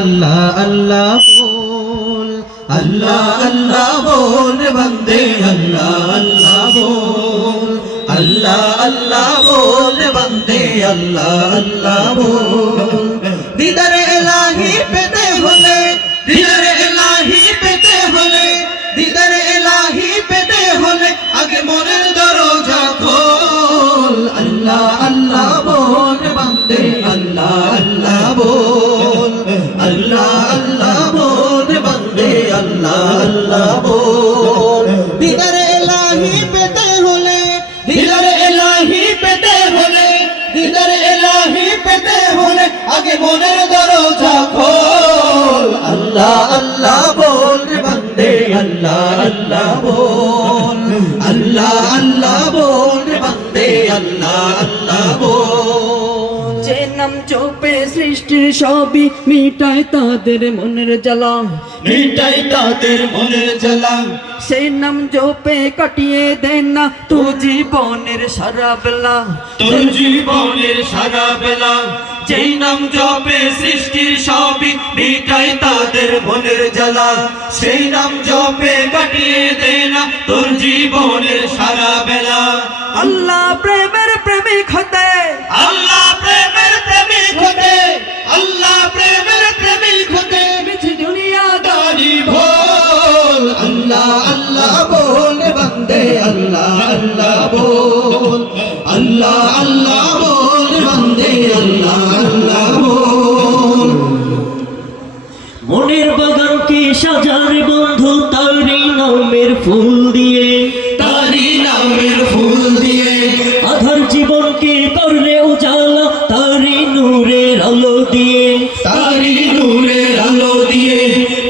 अल्लाह अल्लाह बोल, अल्लाह अल्लाह बोल बंदे, अल्लाह अल्लाह बोल, अल्लाह अल्लाह बोल बंदे, अल्लाह अल्लाह बोल। दीदारे इलाही पेते होले, दीदारे इलाही पेते होले, दीदारे इलाही पेते होले, आगे मोनेर दरजा खोल। अल्लाह अल्लाह बोल बंदे, अल्लाह अल्लाह बोल, अल्लाह अल्लाह बोल बंदे, अल्लाह अल्लाह बोल। दीदारे इलाही पेते होले, दीदारे इलाही पेते होले, दीदारे इलाही पेते होले, आगे मोनेर दरजा खोल। अल्लाह अल्लाह बोल बंदे, अल्लाह अल्लाह बोल, अल्लाह अल्लाह बोल बंदे, अल्लाह अल्लाह बोल। যে নাম জপে সৃষ্টির সবই মিটায় তাদের মনের জ্বালা, মিটাই তাদের মনের জ্বালা, সেই নাম জপে কাটিয়ে দেন না তো জীবনের সারা বেলা। তোর জীবনের সারা বেলা, যেই নাম জপে সৃষ্টির সবই মিটাই তাদের মনের জ্বালা, সেই নাম জপে কাটিয়ে দে না তোর জীবনের সারা বেলা। আল্লাহ প্রেমের প্রেমিক হতে, আল্লাহ প্রেমের প্রেমিক হতে, আল্লাহ প্রেমের প্রেমিক হতে, মিছে দুনিয়াদারি দারি ভোল। আল্লাহ আল্লাহ बोल बंदे, अल्लाह अल्लाह बोल, अल्लाह अल्लाह बोल बंदे, अल्लाह अल्लाह बोल। মনের বাগানকে সাজার বন্ধু তারি নামের ফুল দিয়ে, तारी नामेर फूल दिए, আধার জীবনকে করলে উজালা তারি নূরের আলো দিয়ে। तारी नूरेर आलो दिए,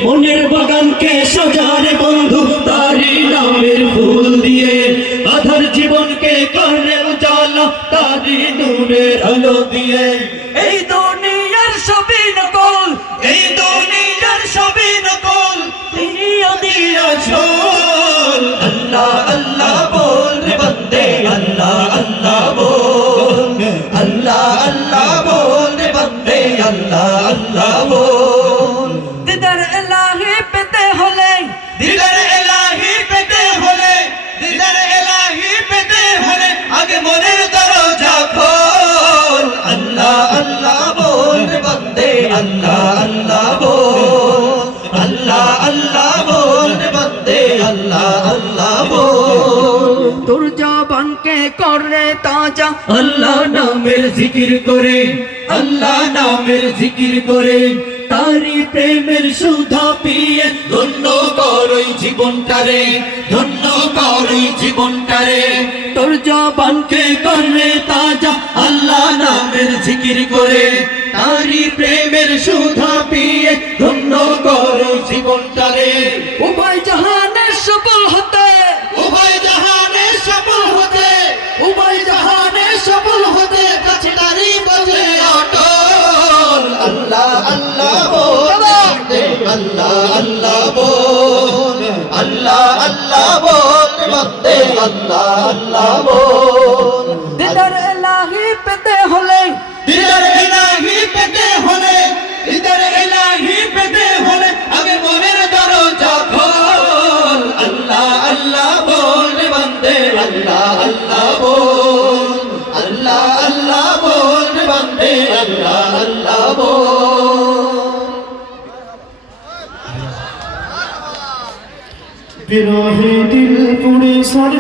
মনের বাগানকে সাজার বন্ধু तारी नामेर फूल दिए, अधर जीवन के करने उजाला, तारी नूरेर आलो दिए। এই দুনিয়ার সবই নকল, এই দুনিয়ার সবই নকল, তিনি আদি আসল। अल्लाह अल्लाह बोल रे बंदे, अल्लाह अल्लाह बोल, अल्लाह अल्लाह बोल रे बंदे, अल्लाह अल्लाह बोल। দিদার ইলাহি পেতে হলে, दिलर इलाही पेते होले, दिलर इलाही पेते होले, आगे मोनेर दरजा खोल। अल्लाह अल्लाह बोल रे बंदे, अल्लाह अल्लाह बोल, अल्लाह अल्लाह बोल रे बंदे, अल्लाह अल्लाह बोल। তোর জবানকে করে তাজা अल्लाह नामेर जिकिर करे, अल्लाह नामेर जिकिर करे, तारी प्रेमेर सुधा पिए धन्य करई जीवनटारे, धन्य करई जीवनटारे। তোর জবানকে के करे ताजा, अल्लाह नामेर जिकिर करे, तारी प्रेमेर सुधा पिए धन्य करई जीवनटारे। উভয় জাহানে সফল হতে, उभय जहाने सफल होते, उभय जहाने सफल होते, काछे तारी बजे अटल। अल्लाह अल्लाह बोल बंदे, अल्लाह अल्लाह बोल, अल्लाह अल्लाह बोल बंदे, अल्लाह अल्लाह बोल। দিদার ইলাহি পেতে হলে, दिलर इलाही पेते होले, दिलर इलाही पेते होले, आगे मोनेर दरजा खोल। अल्लाह अल्लाह बोल बंदे, अल्लाह अल्लाह बोल, अल्लाह अल्लाह बोल बंदे, अल्लाह अल्लाह बोल। बिरहे दिल पुड़े सर